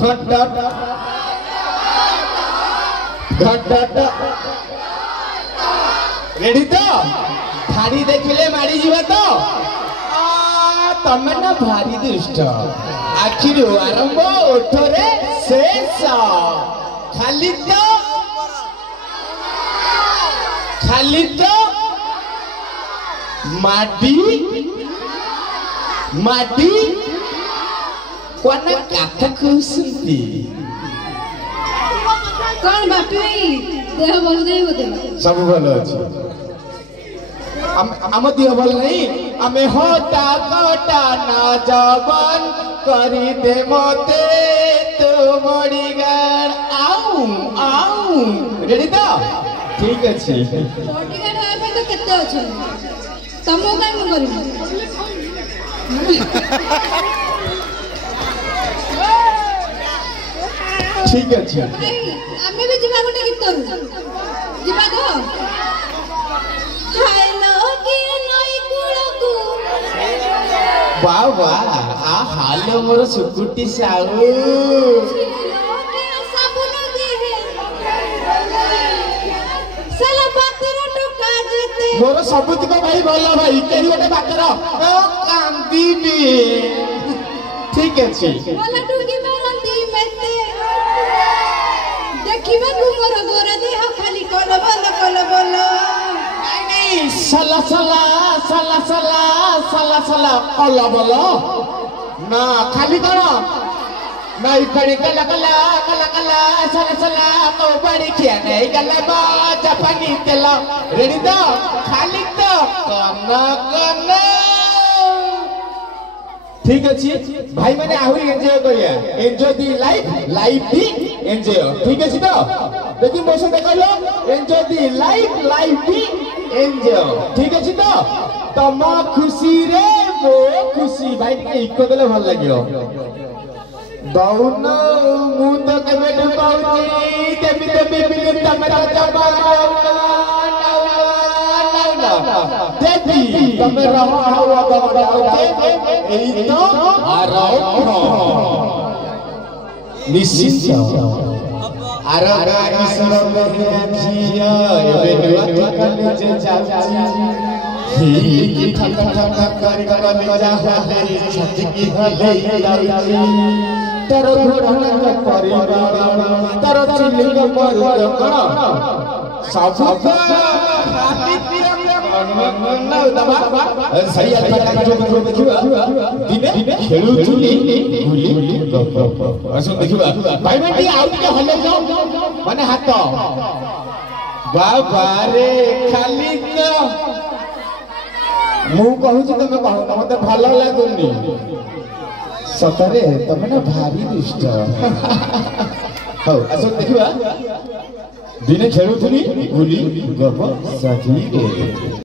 घंटा घंटा रेडी तो भारी देखिले मारी जीवा तो तमें ना भारी दुष्ट आखिर आरंभ ओठरे शेष खाली तो माटी कोना कथा खुसंती कौन बापी देह भल नहीं होते सब भल अछि आम देह भल नहीं आमे होटा कोटा ना जवन करी दे मते तो बॉडीगार्ड आऊ रेडी तो ठीक अछि बॉडीगार्ड होय पे तो केते अछि तमो काय म करिबो ठीक अछि आमे भी जीवा गोटे गीत करू जीवा तो हेलो के नई कुळकू वाह वाह आ हालो मोर सुकुटी साऊ के साबुन दिहे साला बातर टोका जेते मोर सबुतिक भाई भलो भाई केही गोटे बातर ओ कांदीबी ठीक अछि बोला टुकी मारंती मेते देखिबा कुमर गोरा देह खाली कोलो बोलो नहीं सला कोलो बोलो ना खाली करो नहीं कड़ी कला सला को बड़ी किया नहीं गला बा जापानी तेला रेडी तो खाली तो कना ठीक अछि भाई माने आहुरी एन्जॉय करिया एन्जॉय दी लाइफ दी एन्जॉय ठीक अछि तो देखि मोसे देखलो एन्जॉय दी लाइफ दी एन्जॉय ठीक अछि तो तम खुशी रे मो खुशी भाई के इको देले भल लागियो दौन मु तो केबे पाउची देबी बिल तमे जबा देखी तमे रहा हुआ दौड़ाते एई तो आरंभ निश्चित आरंभ ईश्वर में झिया एबे कले जे जाची ही ठक कर ले जा हले छटकी हले जाई तरो घोड़ा परिवार तरो चिलिंग मरु कण सब सही अच्छा जो देखिबा दिने खेलुथुनी गुली असो देखिबा भाई भाई आउ के हले जाओ माने हाथ बाबा रे खाली तो मु कहू छी तमे कहू न मते भालो लागुनी सतरे तमे ना भारी दुष्ट हो असो देखिबा दिने खेलुथुनी गुली गप साथी रे